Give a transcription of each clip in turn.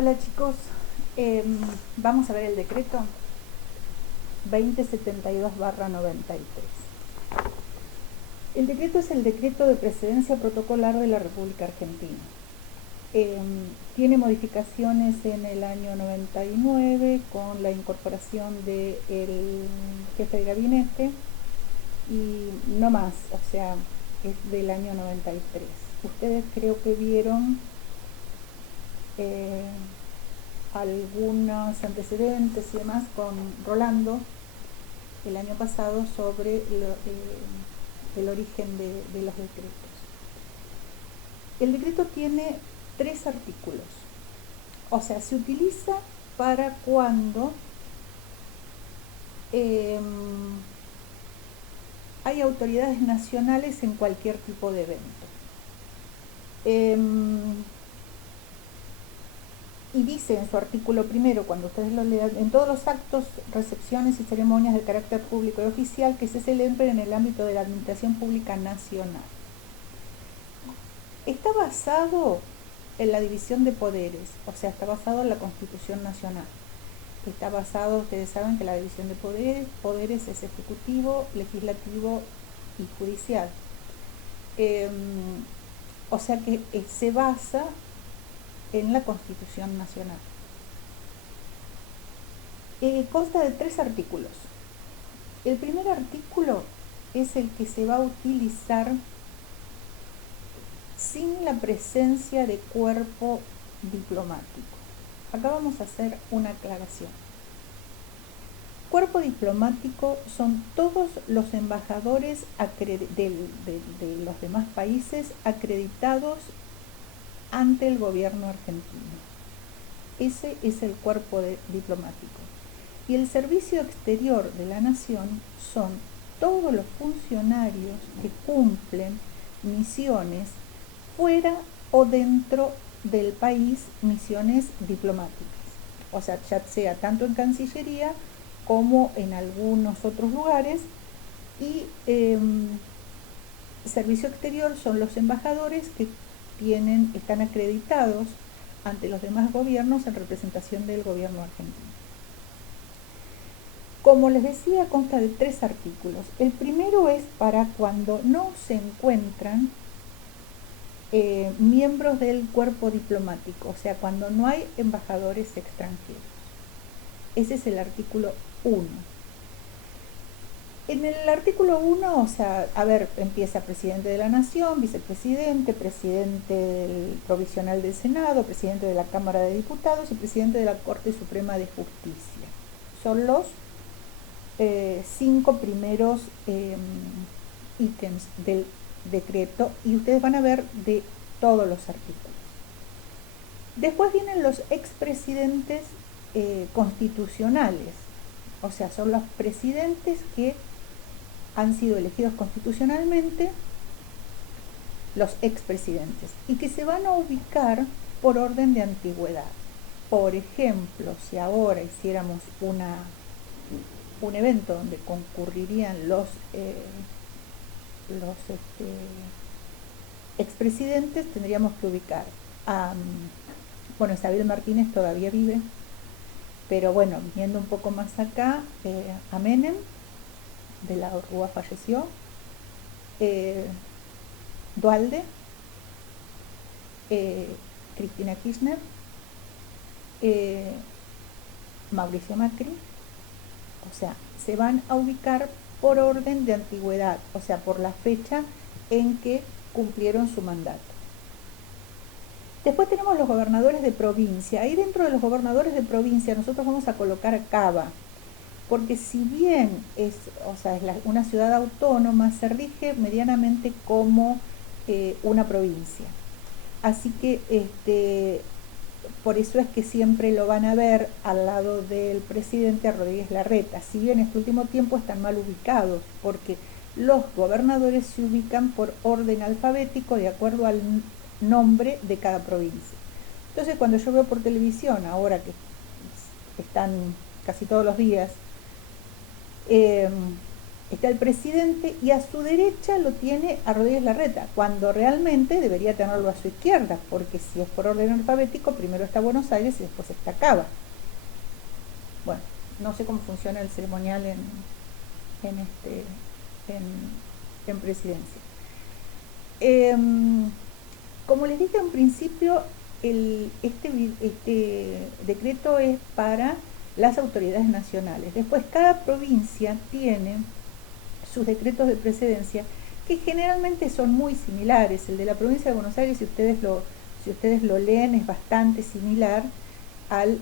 Hola chicos, vamos a ver el decreto 2072/93. El decreto es el decreto de precedencia protocolar de la República Argentina. Tiene modificaciones en el año 99 con la incorporación del jefe de gabinete y no más, o sea, es del año 93. Ustedes creo que vieron algunos antecedentes y demás con Rolando el año pasado sobre el origen de los decretos. El decreto tiene 3 artículos, o sea, se utiliza para cuando hay autoridades nacionales en cualquier tipo de evento. Y dice en su artículo primero, cuando ustedes lo lean, en todos los actos, recepciones y ceremonias de carácter público y oficial que se celebren en el ámbito de la administración pública nacional. Está basado en la división de poderes, o sea, está basado en la Constitución Nacional. Está basado, ustedes saben que la división de poderes es ejecutivo, legislativo y judicial. O sea que se basa en la Constitución Nacional. Consta de 3 artículos. El primer artículo es el que se va a utilizar sin la presencia de cuerpo diplomático. Acá vamos a hacer una aclaración. Cuerpo diplomático son todos los embajadores de los demás países acreditados ante el gobierno argentino. Ese es el cuerpo diplomático. Y el servicio exterior de la nación son todos los funcionarios que cumplen misiones fuera o dentro del país, misiones diplomáticas. O sea, ya sea tanto en Cancillería como en algunos otros lugares. Y servicio exterior son los embajadores que están acreditados ante los demás gobiernos en representación del gobierno argentino. Como les decía, consta de 3 artículos. El primero es para cuando no se encuentran miembros del cuerpo diplomático, o sea, cuando no hay embajadores extranjeros. Ese es el artículo 1. En el artículo 1, o sea, empieza presidente de la Nación, vicepresidente, presidente del provisional del Senado, presidente de la Cámara de Diputados y presidente de la Corte Suprema de Justicia. Son los 5 primeros ítems del decreto y ustedes van a ver de todos los artículos. Después vienen los expresidentes constitucionales, o sea, son los presidentes que han sido elegidos constitucionalmente, los expresidentes, y que se van a ubicar por orden de antigüedad. Por ejemplo, si ahora hiciéramos un evento donde concurrirían los expresidentes, tendríamos que ubicar a, bueno, Isabel Martínez todavía vive, pero bueno, viniendo un poco más acá, a Menem, de la Rúa falleció, Duhalde, Cristina Kirchner, Mauricio Macri, o sea, se van a ubicar por orden de antigüedad, o sea, por la fecha en que cumplieron su mandato. Después tenemos los gobernadores de provincia. Ahí dentro de los gobernadores de provincia nosotros vamos a colocar a Cava, porque si bien es una ciudad autónoma, se rige medianamente como una provincia. Así que por eso es que siempre lo van a ver al lado del presidente Rodríguez Larreta. Si bien este último tiempo están mal ubicados, porque los gobernadores se ubican por orden alfabético de acuerdo al nombre de cada provincia. Entonces, cuando yo veo por televisión, ahora que están casi todos los días, está el presidente y a su derecha lo tiene a Rodríguez Larreta, cuando realmente debería tenerlo a su izquierda, porque si es por orden alfabético, primero está Buenos Aires y después está Cava. Bueno, no sé cómo funciona el ceremonial en, este, en presidencia. Como les dije en principio, este decreto es para las autoridades nacionales. Después cada provincia tiene sus decretos de precedencia que generalmente son muy similares. El de la provincia de Buenos Aires, si ustedes lo leen, es bastante similar al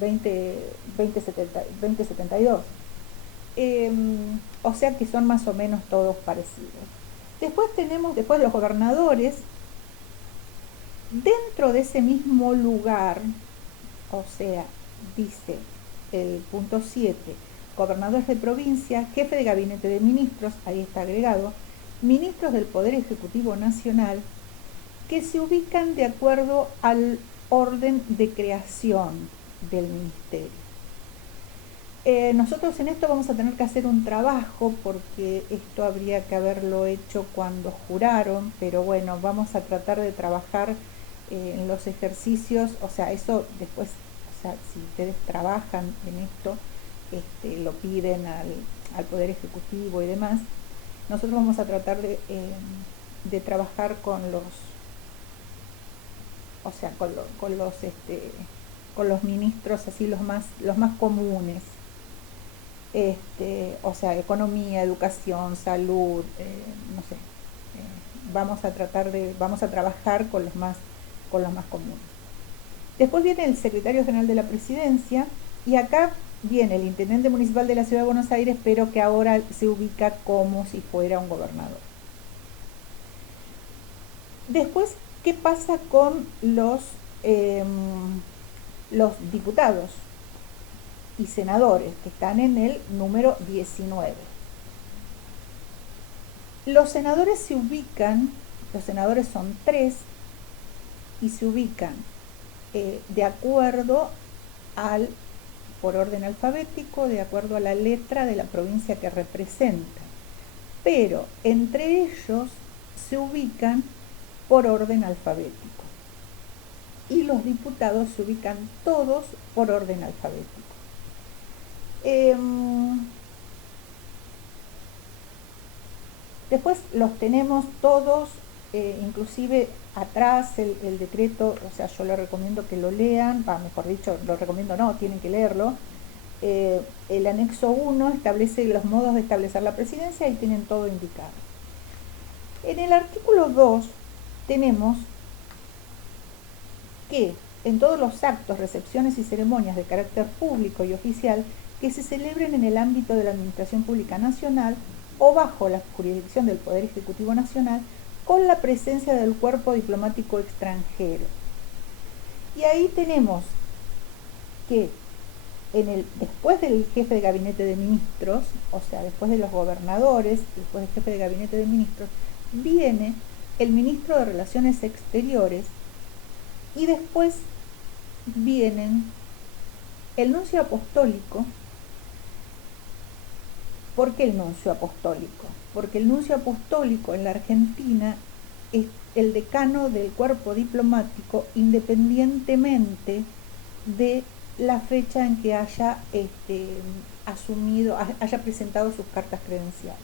2072. O sea que son más o menos todos parecidos. Después los gobernadores, dentro de ese mismo lugar, o sea, dice el punto 7, gobernadores de provincia, jefe de gabinete de ministros, ahí está agregado, ministros del Poder Ejecutivo Nacional, que se ubican de acuerdo al orden de creación del ministerio. Nosotros en esto vamos a tener que hacer un trabajo porque esto habría que haberlo hecho cuando juraron, pero bueno, vamos a tratar de trabajar en los ejercicios, o sea, eso después, o sea, si ustedes trabajan en esto, lo piden al Poder Ejecutivo y demás, nosotros vamos a tratar de trabajar con los, o sea, con los ministros así los más comunes. O sea, economía, educación, salud, no sé, vamos a trabajar con los más comunes. Después viene el secretario general de la presidencia y acá viene el intendente municipal de la ciudad de Buenos Aires, pero que ahora se ubica como si fuera un gobernador. Después, ¿qué pasa con los diputados y senadores que están en el número 19? Los senadores son 3 y se ubican de acuerdo por orden alfabético, de acuerdo a la letra de la provincia que representan, pero entre ellos se ubican por orden alfabético y los diputados se ubican todos por orden alfabético. Después los tenemos todos, inclusive atrás el decreto, o sea, yo les recomiendo que lo lean, mejor dicho, lo recomiendo no, tienen que leerlo. El anexo 1 establece los modos de establecer la presidencia y tienen todo indicado. En el artículo 2 tenemos que en todos los actos, recepciones y ceremonias de carácter público y oficial que se celebren en el ámbito de la Administración Pública Nacional o bajo la jurisdicción del Poder Ejecutivo Nacional, con la presencia del cuerpo diplomático extranjero. Y ahí tenemos que después del jefe de gabinete de ministros, o sea, después de los gobernadores, después del jefe de gabinete de ministros, viene el ministro de Relaciones Exteriores y después vienen el nuncio apostólico. ¿Por qué el nuncio apostólico? Porque el nuncio apostólico en la Argentina es el decano del cuerpo diplomático independientemente de la fecha en que haya haya presentado sus cartas credenciales.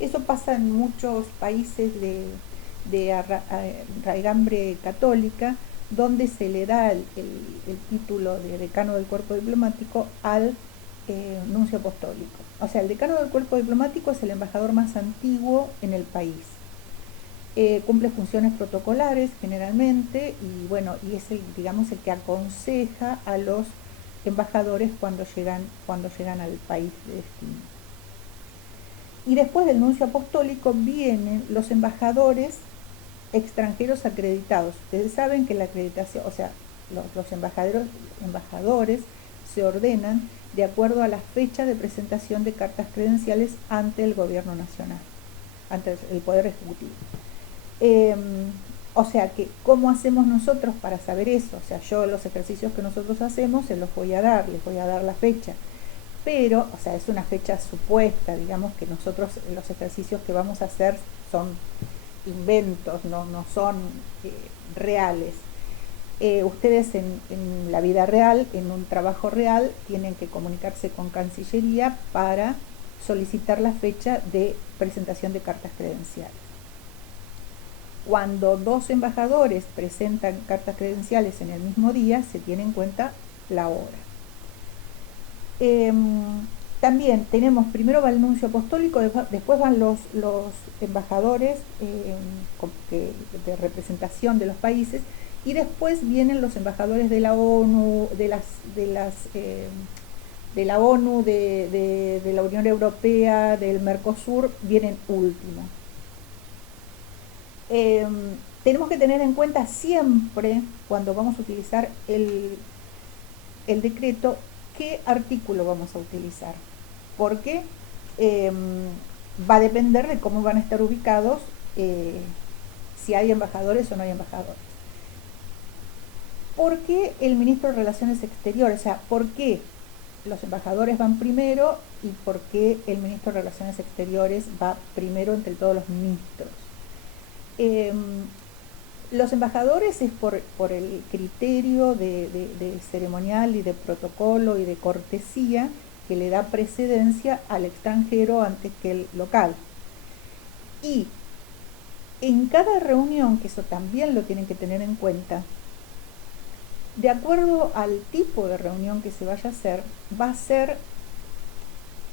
Eso pasa en muchos países de raigambre católica, donde se le da el título de decano del cuerpo diplomático al nuncio apostólico. O sea, el decano del cuerpo diplomático es el embajador más antiguo en el país. Cumple funciones protocolares generalmente y bueno, y es el que aconseja a los embajadores cuando llegan al país de destino. Y después del nuncio apostólico vienen los embajadores extranjeros acreditados. Ustedes saben que la acreditación, o sea, los embajadores se ordenan de acuerdo a la fecha de presentación de cartas credenciales ante el gobierno nacional, ante el Poder Ejecutivo. O sea que, ¿cómo hacemos nosotros para saber eso? O sea, yo los ejercicios que nosotros hacemos se los voy a dar, les voy a dar la fecha. pero, o sea, es una fecha supuesta, digamos que nosotros los ejercicios que vamos a hacer son inventos, no son reales. Ustedes en la vida real, en un trabajo real, tienen que comunicarse con Cancillería para solicitar la fecha de presentación de cartas credenciales. Cuando dos embajadores presentan cartas credenciales en el mismo día, se tiene en cuenta la hora. También tenemos, primero va el nuncio apostólico, después van los embajadores de representación de los países, y después vienen los embajadores de la ONU, de la ONU, de la Unión Europea, del Mercosur, vienen último. Tenemos que tener en cuenta siempre, cuando vamos a utilizar el decreto, qué artículo vamos a utilizar, porque va a depender de cómo van a estar ubicados, si hay embajadores o no hay embajadores. ¿Por qué el ministro de Relaciones Exteriores? O sea, ¿por qué los embajadores van primero y por qué el ministro de Relaciones Exteriores va primero entre todos los ministros? Los embajadores es por el criterio de ceremonial y de protocolo y de cortesía que le da precedencia al extranjero antes que el local. Y en cada reunión, que eso también lo tienen que tener en cuenta, de acuerdo al tipo de reunión que se vaya a hacer, va a ser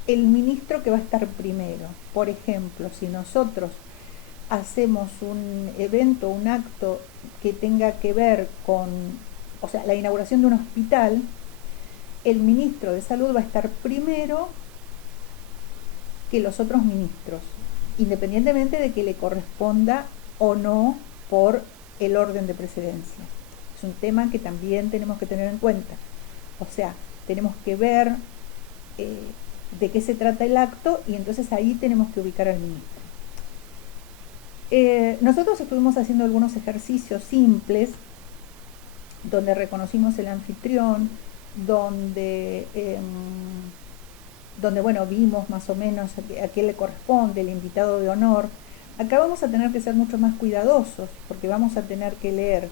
el ministro que va a estar primero. Por ejemplo, si nosotros hacemos un evento, un acto que tenga que ver con, o sea, la inauguración de un hospital, el ministro de Salud va a estar primero que los otros ministros, independientemente de que le corresponda o no por el orden de precedencia. Es un tema que también tenemos que tener en cuenta. O sea, tenemos que ver de qué se trata el acto y entonces ahí tenemos que ubicar al ministro. Nosotros estuvimos haciendo algunos ejercicios simples donde reconocimos el anfitrión, donde bueno, vimos más o menos a qué le corresponde, el invitado de honor. Acá vamos a tener que ser mucho más cuidadosos porque vamos a tener que leer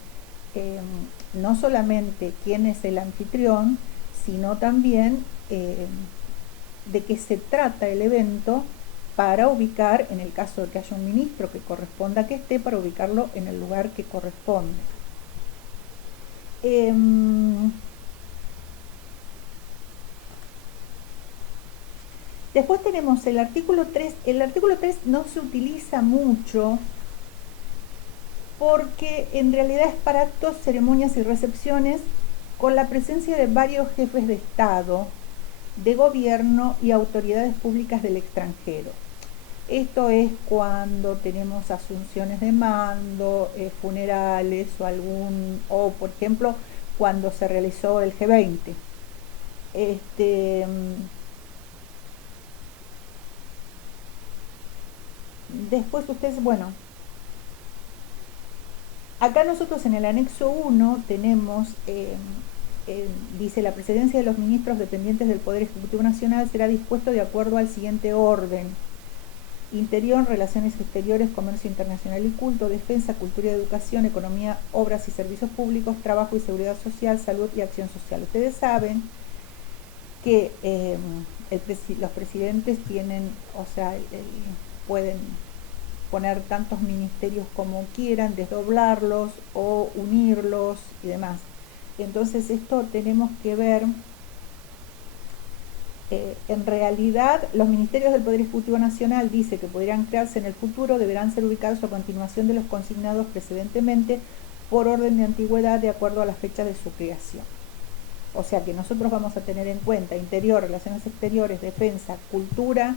no solamente quién es el anfitrión, sino también de qué se trata el evento, para ubicar, en el caso de que haya un ministro que corresponda que esté, para ubicarlo en el lugar que corresponde. Después tenemos el artículo 3. El artículo 3 no se utiliza mucho porque en realidad es para actos, ceremonias y recepciones con la presencia de varios jefes de Estado, de gobierno y autoridades públicas del extranjero. Esto es cuando tenemos asunciones de mando, funerales o por ejemplo cuando se realizó el G20. Después ustedes, bueno, acá nosotros en el anexo 1 tenemos, dice: la presidencia de los ministros dependientes del Poder Ejecutivo Nacional será dispuesto de acuerdo al siguiente orden: Interior, Relaciones Exteriores, Comercio Internacional y Culto, Defensa, Cultura y Educación, Economía, Obras y Servicios Públicos, Trabajo y Seguridad Social, Salud y Acción Social. Ustedes saben que los presidentes tienen, o sea, pueden poner tantos ministerios como quieran, desdoblarlos o unirlos y demás. Entonces esto tenemos que ver. En realidad, los ministerios del Poder Ejecutivo Nacional, dice que podrían crearse en el futuro, deberán ser ubicados a continuación de los consignados precedentemente por orden de antigüedad de acuerdo a la fecha de su creación. O sea que nosotros vamos a tener en cuenta Interior, Relaciones Exteriores, Defensa, Cultura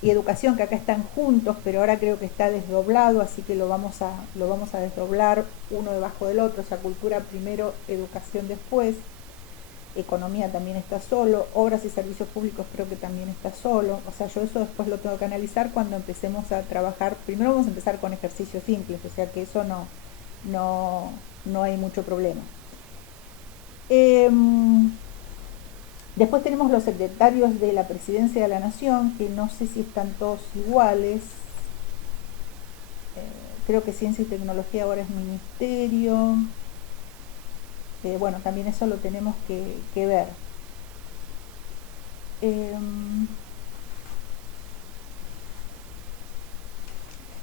y Educación, que acá están juntos, pero ahora creo que está desdoblado, así que lo vamos a desdoblar uno debajo del otro. O sea, Cultura primero, Educación después. Economía también está solo, Obras y Servicios Públicos creo que también está solo. O sea, yo eso después lo tengo que analizar cuando empecemos a trabajar. Primero vamos a empezar con ejercicios simples, o sea que eso no hay mucho problema. Después tenemos los secretarios de la Presidencia de la Nación, que no sé si están todos iguales. Creo que Ciencia y Tecnología ahora es Ministerio. Bueno, también eso lo tenemos que ver.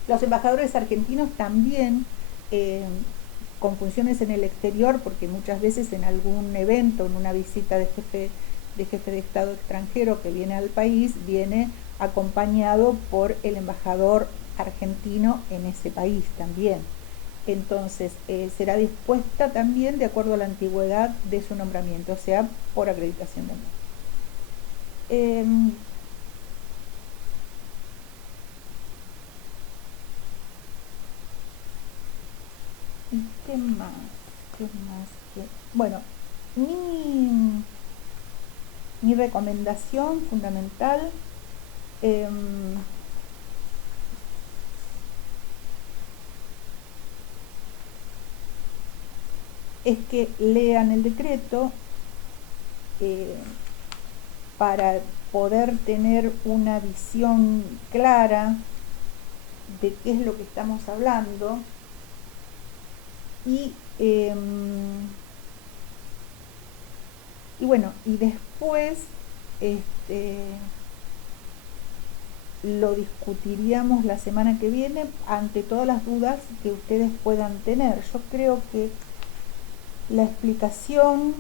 Los embajadores argentinos también, con funciones en el exterior, porque muchas veces en algún evento, en una visita de Estado extranjero que viene al país, viene acompañado por el embajador argentino en ese país también. Entonces, será dispuesta también de acuerdo a la antigüedad de su nombramiento, o sea, por acreditación de nombre. ¿Y qué más? ¿Qué más? Bueno, mi, mi recomendación fundamental, eh, es que lean el decreto, eh, para poder tener una visión clara de qué es lo que estamos hablando y, eh, y bueno, y después este, lo discutiríamos la semana que viene ante todas las dudas que ustedes puedan tener. Yo creo que la explicación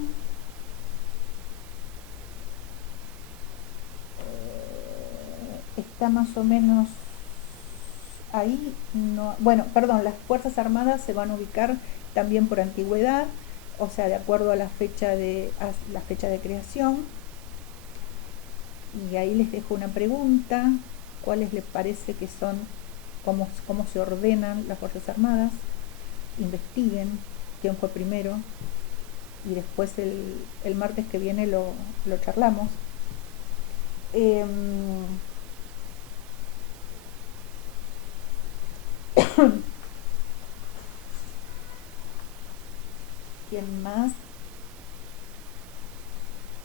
está más o menos ahí. No, bueno, perdón, las Fuerzas Armadas se van a ubicar también por antigüedad, o sea, de acuerdo a la fecha de creación. Y ahí les dejo una pregunta: ¿cuáles les parece que son, cómo se ordenan las Fuerzas Armadas? Investiguen quién fue primero y después el martes que viene lo charlamos. Eh, ¿Quién más?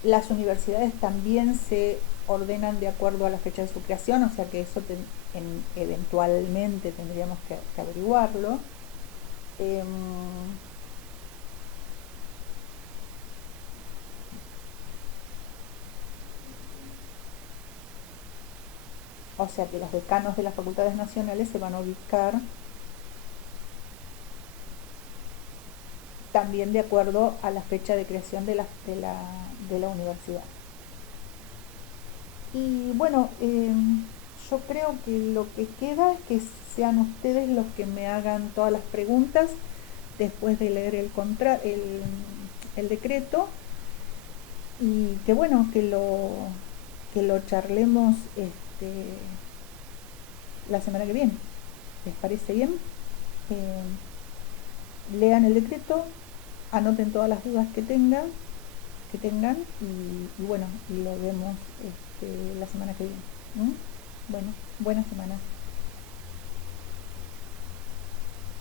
Las universidades también se ordenan de acuerdo a la fecha de su creación, o sea que eso eventualmente tendríamos que averiguarlo. Eh, o sea que los decanos de las facultades nacionales se van a ubicar también de acuerdo a la fecha de creación de la universidad. Y bueno, yo creo que lo que queda es que sean ustedes los que me hagan todas las preguntas después de leer el decreto, y que bueno, que lo charlemos la semana que viene. ¿Les parece bien? Eh, Lean el decreto, anoten todas las dudas que tengan y bueno, y lo vemos la semana que viene. ¿Mm? Bueno, buena semana.